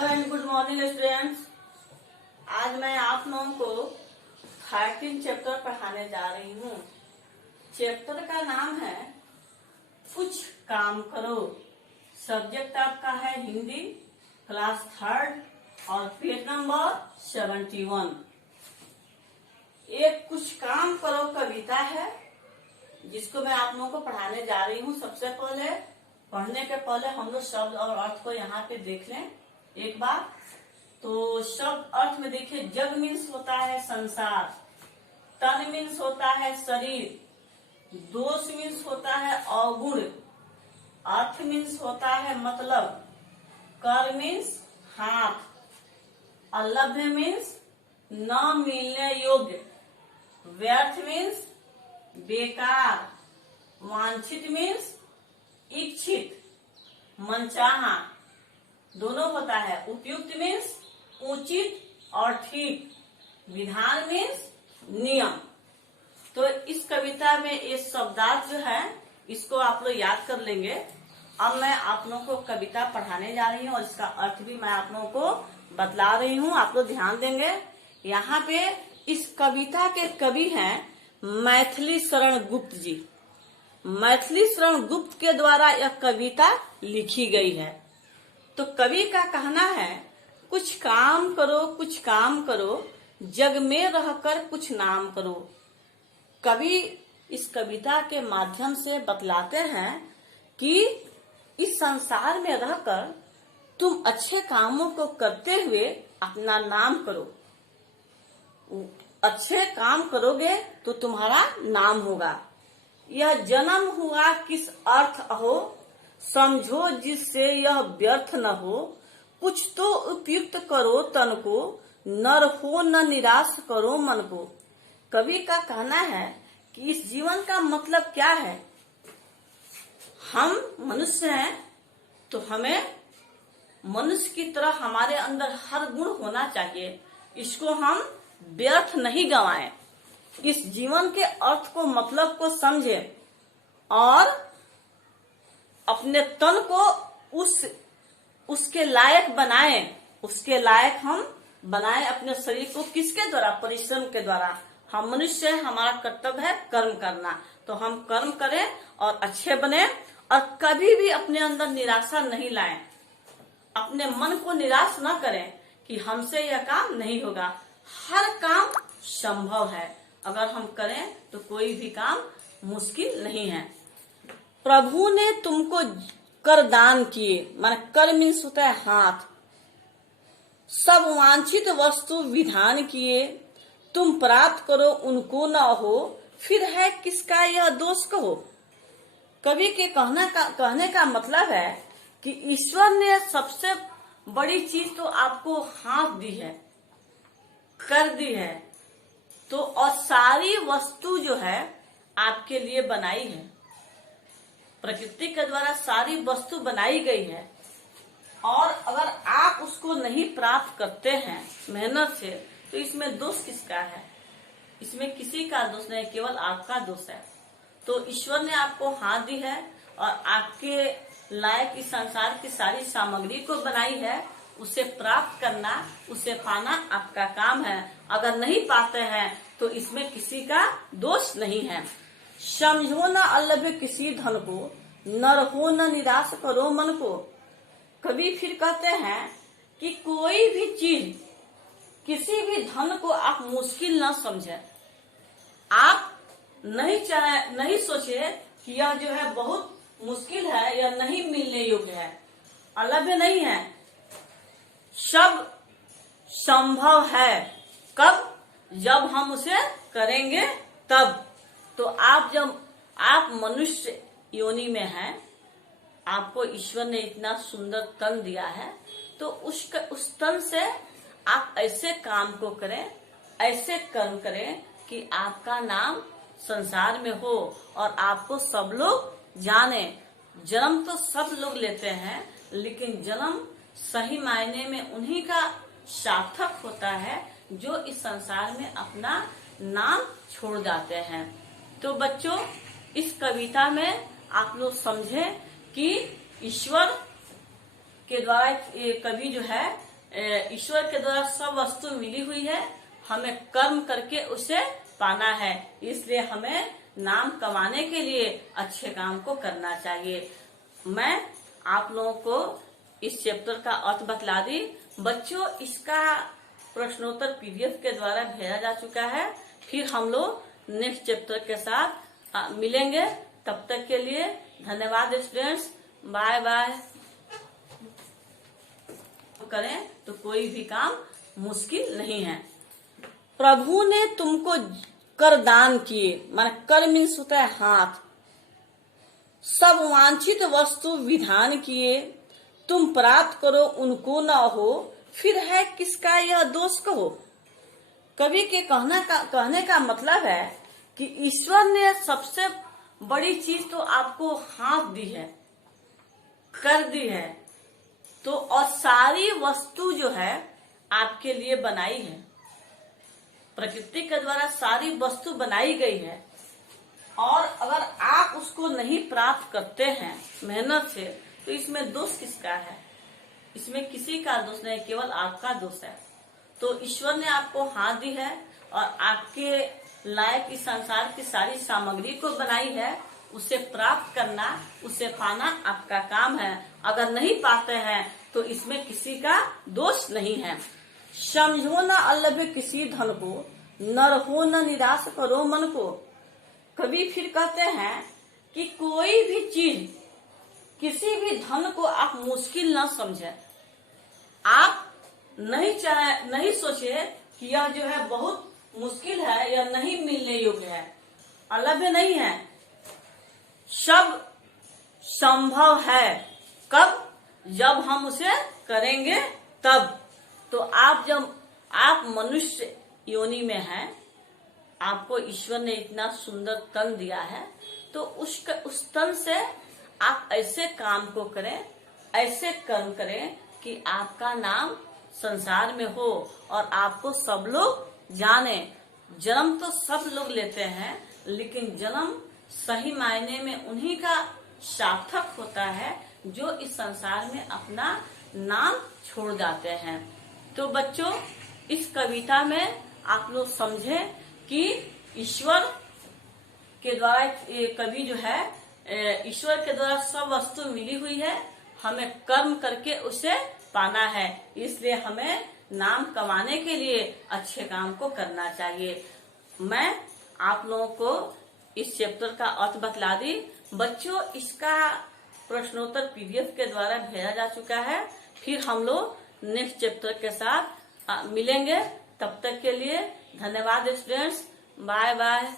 Hello and good morning students. आज मैं आप लोगों को 13 चैप्टर पढ़ाने जा रही हूँ। चैप्टर का नाम है कुछ काम करो। सब्जेक्ट आपका है हिंदी, क्लास 3rd और पेज नंबर 71। एक कुछ काम करो कविता है जिसको मैं आप लोगों को पढ़ाने जा रही हूँ। सबसे पहले पढ़ने के पहले हम लोग शब्द और अर्थ को यहाँ पे देख लें एक बार। तो शब्द अर्थ में देखिए, जग मीन्स होता है संसार, तन मीन्स होता है शरीर, दोष मीन्स होता है अवगुण, अर्थ मीन्स होता है मतलब, कर मीन्स हाथ, अलभ्य मीन्स न मिलने योग्य, व्यर्थ मीन्स बेकार, वांछित मीन्स इच्छित, मनचाहा दोनों होता है, उपयुक्त मीन्स उचित और ठीक, विधान मीन्स नियम। तो इस कविता में ये शब्दार्थ जो है इसको आप लोग याद कर लेंगे। अब मैं आप लोगों को कविता पढ़ाने जा रही हूँ और इसका अर्थ भी मैं आप लोगों को बतला रही हूँ। आप लोग ध्यान देंगे। यहाँ पे इस कविता के कवि हैं मैथिली शरण गुप्त जी। मैथिली शरण गुप्त के द्वारा यह कविता लिखी गई है। तो कवि का कहना है, कुछ काम करो, कुछ काम करो, जग में रहकर कुछ नाम करो। कवि इस कविता के माध्यम से बतलाते हैं कि इस संसार में रहकर तुम अच्छे कामों को करते हुए अपना नाम करो। अच्छे काम करोगे तो तुम्हारा नाम होगा। यह जन्म हुआ किस अर्थ हो, समझो जिससे यह व्यर्थ न हो। कुछ तो उपयुक्त करो तन को, नर हो न निराश करो मन को। कवि का कहना है कि इस जीवन का मतलब क्या है। हम मनुष्य हैं तो हमें मनुष्य की तरह हमारे अंदर हर गुण होना चाहिए। इसको हम व्यर्थ नहीं गंवाएं। इस जीवन के अर्थ को, मतलब को समझे और अपने तन को उसके लायक बनाएं। उसके लायक हम बनाएं अपने शरीर को। किसके द्वारा? परिश्रम के द्वारा। हम मनुष्य हैं, हमारा कर्तव्य है कर्म करना। तो हम कर्म करें और अच्छे बने और कभी भी अपने अंदर निराशा नहीं लाएं। अपने मन को निराश न करें कि हमसे यह काम नहीं होगा। हर काम संभव है। अगर हम करें तो कोई भी काम मुश्किल नहीं है। प्रभु ने तुमको कर दान किए, माने कर मीन्स होता है हाथ। सब वांछित वस्तु विधान किए, तुम प्राप्त करो उनको न हो, फिर है किसका यह दोष कहो। कवि के कहने का मतलब है कि ईश्वर ने सबसे बड़ी चीज तो आपको हाथ दी है, कर दी है। तो और सारी वस्तु जो है आपके लिए बनाई है। प्रकृति के द्वारा सारी वस्तु बनाई गई है और अगर आप उसको नहीं प्राप्त करते हैं मेहनत से, तो इसमें दोष किसका है? इसमें किसी का दोष नहीं, केवल आपका दोष है। तो ईश्वर ने आपको हाथ दी है और आपके लायक इस संसार की सारी सामग्री को बनाई है। उसे प्राप्त करना, उसे पाना आपका काम है। अगर नहीं पाते हैं तो इसमें किसी का दोष नहीं है। समझो न अलभ्य किसी धन को, नर हो न निराश करो मन को। कवि फिर कहते हैं कि कोई भी चीज, किसी भी धन को आप मुश्किल न समझे। आप नहीं सोचे कि यह जो है बहुत मुश्किल है या नहीं मिलने योग्य है, अलभ्य नहीं है। सब संभव है। कब? जब हम उसे करेंगे तब। तो जब आप मनुष्य योनि में हैं, आपको ईश्वर ने इतना सुंदर तन दिया है, तो उस तन से आप ऐसे काम को करें, ऐसे कर्म करें कि आपका नाम संसार में हो और आपको सब लोग जाने। जन्म तो सब लोग लेते हैं, लेकिन जन्म सही मायने में उन्हीं का सार्थक होता है जो इस संसार में अपना नाम छोड़ जाते हैं। तो बच्चों, इस कविता में आप लोग समझें कि ईश्वर के द्वारा ये कवि जो है ईश्वर के द्वारा सब वस्तु मिली हुई है, हमें कर्म करके उसे पाना है। इसलिए हमें नाम कमाने के लिए अच्छे काम को करना चाहिए। मैं आप लोगों को इस चैप्टर का अर्थ बतला दी। बच्चों, इसका प्रश्नोत्तर पीडीएफ के द्वारा भेजा जा चुका है। फिर हम लोग नेक्स्ट चैप्टर के साथ मिलेंगे। तब तक के लिए धन्यवाद स्टूडेंट्स। Bye bye. करें तो कोई भी काम मुश्किल नहीं है। प्रभु ने तुमको कर दान किए, माने कर मीन्स होता है हाथ, सब वांछित वस्तु विधान किए, तुम प्राप्त करो उनको न हो, फिर है किसका यह दोष कहो। कवि के कहने का मतलब है कि ईश्वर ने सबसे बड़ी चीज तो आपको हाथ दी है, कर दी है, तो और सारी वस्तु जो है आपके लिए बनाई है। प्रकृति के द्वारा सारी वस्तु बनाई गई है, और अगर आप उसको नहीं प्राप्त करते हैं मेहनत से, तो इसमें दोष किसका है? इसमें किसी का दोष नहीं, केवल आपका दोष है। तो ईश्वर ने आपको हाथ दी है और आपके लायक इस संसार की सारी सामग्री को बनाई है। उसे प्राप्त करना, उसे पाना आपका काम है। अगर नहीं पाते हैं तो इसमें किसी का दोष नहीं है। समझो न अल्लभ किसी धन को, न रहो न निराश करो मन को। कभी फिर कहते हैं कि कोई भी चीज, किसी भी धन को आप मुश्किल न समझे। आप नहीं सोचे कि यह जो है बहुत मुश्किल है या नहीं मिलने योग्य है, अलभ्य नहीं है। सब संभव है। कब? जब हम उसे करेंगे तब। तो जब आप मनुष्य योनि में हैं, आपको ईश्वर ने इतना सुंदर तन दिया है, तो उस तन से आप ऐसे काम को करें, ऐसे कर्म करें कि आपका नाम संसार में हो और आपको सब लोग जाने। जन्म तो सब लोग लेते हैं, लेकिन जन्म सही मायने में उन्हीं का सार्थक होता है जो इस संसार में अपना नाम छोड़ जाते हैं। तो बच्चों, इस कविता में आप लोग समझे कि ईश्वर के द्वारा, कवि जो है, ईश्वर के द्वारा सब वस्तु मिली हुई है, हमें कर्म करके उसे पाना है। इसलिए हमें नाम कमाने के लिए अच्छे काम को करना चाहिए। मैं आप लोगों को इस चैप्टर का अर्थ बतला दी। बच्चों, इसका प्रश्नोत्तर पीडीएफ के द्वारा भेजा जा चुका है। फिर हम लोग नेक्स्ट चैप्टर के साथ मिलेंगे। तब तक के लिए धन्यवाद स्टूडेंट्स। Bye bye.